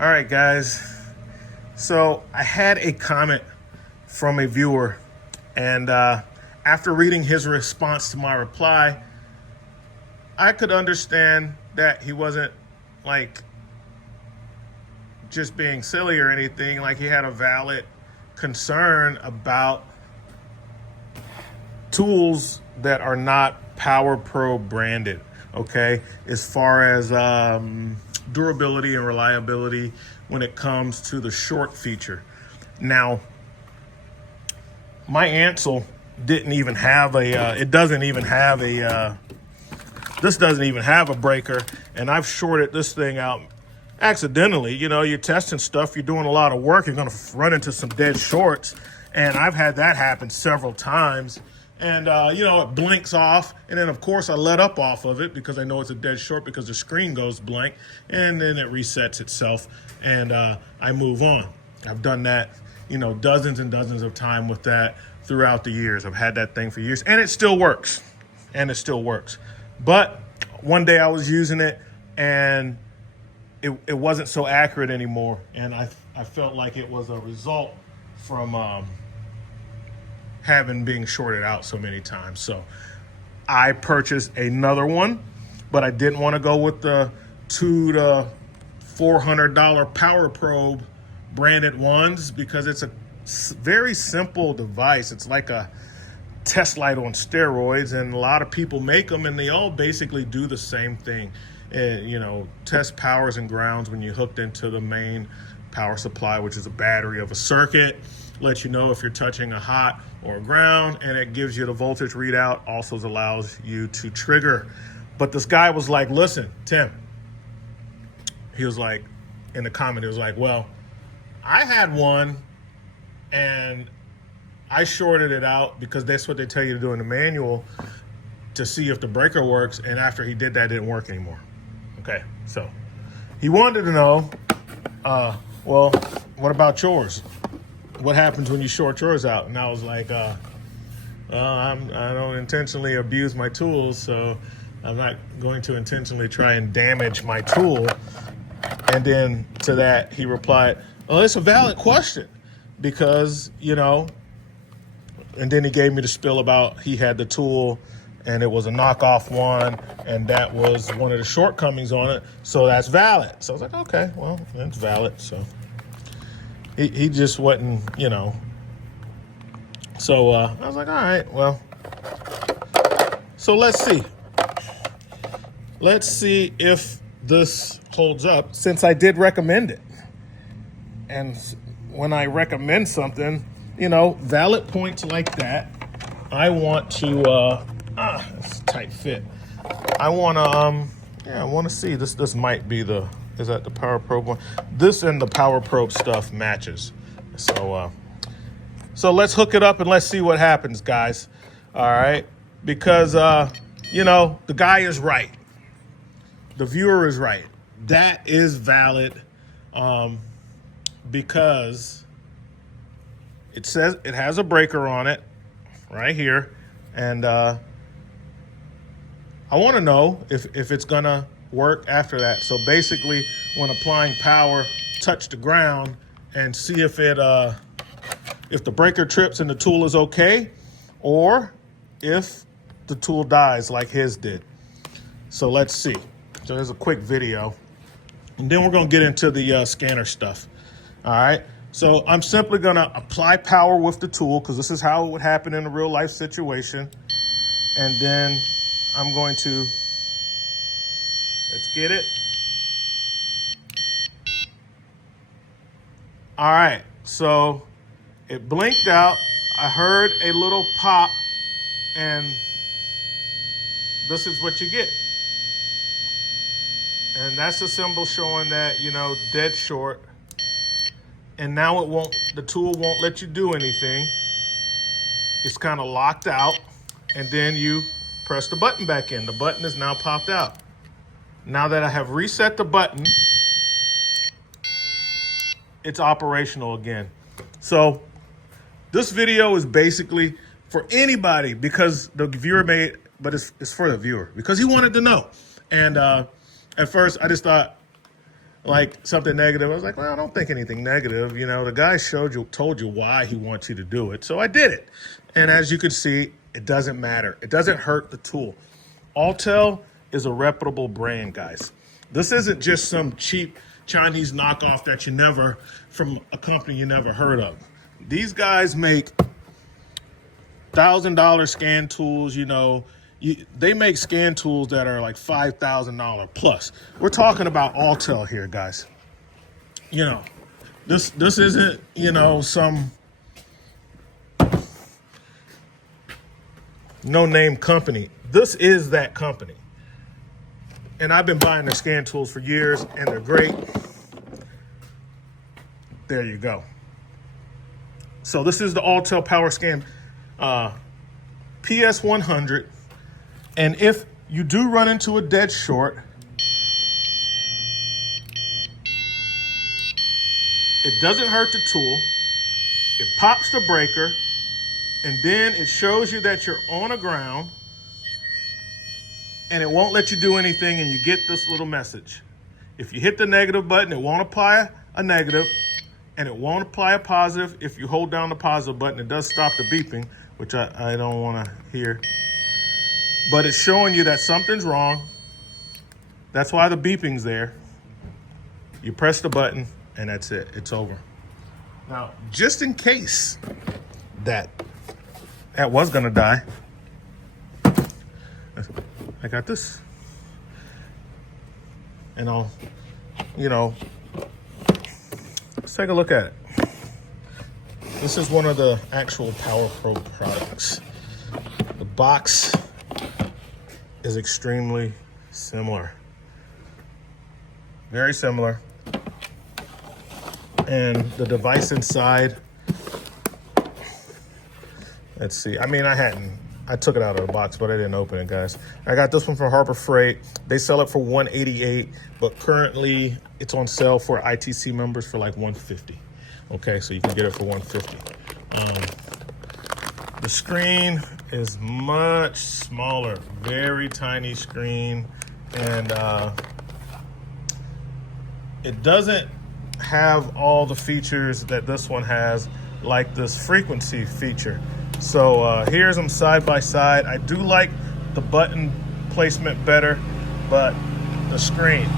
All right, guys. So I had a comment from a viewer, and after reading his response to my reply, I could understand that he wasn't like just being silly or anything. Like, he had a valid concern about tools that are not Power Pro branded, okay, as far as durability and reliability when it comes to the short feature. Now, my Autel didn't even have a, this doesn't even have a breaker, and I've shorted this thing out accidentally. You know, you're testing stuff, you're doing a lot of work, you're gonna run into some dead shorts, and I've had that happen several times. And, you know, it blinks off. And then, of course, I let up off of it because I know it's a dead short because the screen goes blank. And then it resets itself. And I move on. I've done that, you know, dozens and dozens of times with that throughout the years. I've had that thing for years. And it still works. But one day I was using it, and it wasn't so accurate anymore. And I felt like it was a result from being shorted out so many times. So I purchased another one, but I didn't want to go with the $200 to $400 Power Probe branded ones because it's a very simple device. It's like a test light on steroids, and a lot of people make them, and they all basically do the same thing. You know, test powers and grounds when you're hooked into the main power supply, which is a battery of a circuit. Let you know if you're touching a hot or a ground, and it gives you the voltage readout. Also allows you to trigger. But this guy was like, listen, Tim, he was like, in the comment, he was like, well, I had one and I shorted it out because that's what they tell you to do in the manual to see if the breaker works. And after he did that, it didn't work anymore. Okay, so he wanted to know, well, what about yours? What happens when you short yours out? And I was like, I don't intentionally abuse my tools, so I'm not going to intentionally try and damage my tool. And then to that, he replied, oh, it's a valid question because, you know, and then he gave me the spiel about he had the tool and it was a knockoff one, and that was one of the shortcomings on it, so that's valid. So I was like, okay, well, that's valid, so. He just wasn't, you know. So I was like, all right, well. So let's see. Let's see if this holds up, since I did recommend it. And when I recommend something, you know, valid points like that, I want to, it's a tight fit. I want to, I want to see. This might be the, is that the Power Probe one? This and the Power Probe stuff matches. So so let's hook it up and let's see what happens, guys. All right? Because, you know, the guy is right. The viewer is right. That is valid because it says it has a breaker on it right here. And I want to know if it's going to work after that. So basically, when applying power, touch the ground and see if the breaker trips and the tool is okay, or if the tool dies like his did. So let's see. So there's a quick video, and then we're going to get into the scanner stuff. All right. So I'm simply going to apply power with the tool because this is how it would happen in a real life situation. And then I'm going to, let's get it. All right, so it blinked out. I heard a little pop, and this is what you get. And that's a symbol showing that, you know, dead short. And now the tool won't let you do anything. It's kind of locked out, and then you press the button back in. The button is now popped out. Now that I have reset the button, it's operational again. So this video is basically for anybody because the viewer made, but it's for the viewer because he wanted to know. And at first I just thought, like something negative. I was like, well, I don't think anything negative. You know, the guy told you why he wants you to do it. So I did it. And as you can see, it doesn't matter. It doesn't hurt the tool. Autel is a reputable brand, guys. This isn't just some cheap Chinese knockoff that you never, from a company you never heard of. These guys make $1,000 scan tools, you know. They make scan tools that are like $5,000 plus. We're talking about Autel here, guys. You know, this isn't, you know, some no-name company. This is that company. And I've been buying their scan tools for years, and they're great. There you go. So this is the Autel Power Scan PS100. And if you do run into a dead short, it doesn't hurt the tool. It pops the breaker, and then it shows you that you're on the ground, and it won't let you do anything, and you get this little message. If you hit the negative button, it won't apply a negative, and it won't apply a positive. If you hold down the positive button, it does stop the beeping, which I don't want to hear. But it's showing you that something's wrong. That's why the beeping's there. You press the button, and that's it. It's over. Now, just in case that was going to die, I got this. And I'll, you know, let's take a look at it. This is one of the actual Power Probe products. The box is extremely similar. Very similar. And the device inside, let's see. I mean, I took it out of the box, but I didn't open it, guys. I got this one from Harbor Freight. They sell it for $188, but currently it's on sale for ITC members for like $150. Okay, so you can get it for $150. The screen is much smaller, very tiny screen, and it doesn't have all the features that this one has, like this frequency feature. So here's them side by side. I do like the button placement better, but the screen,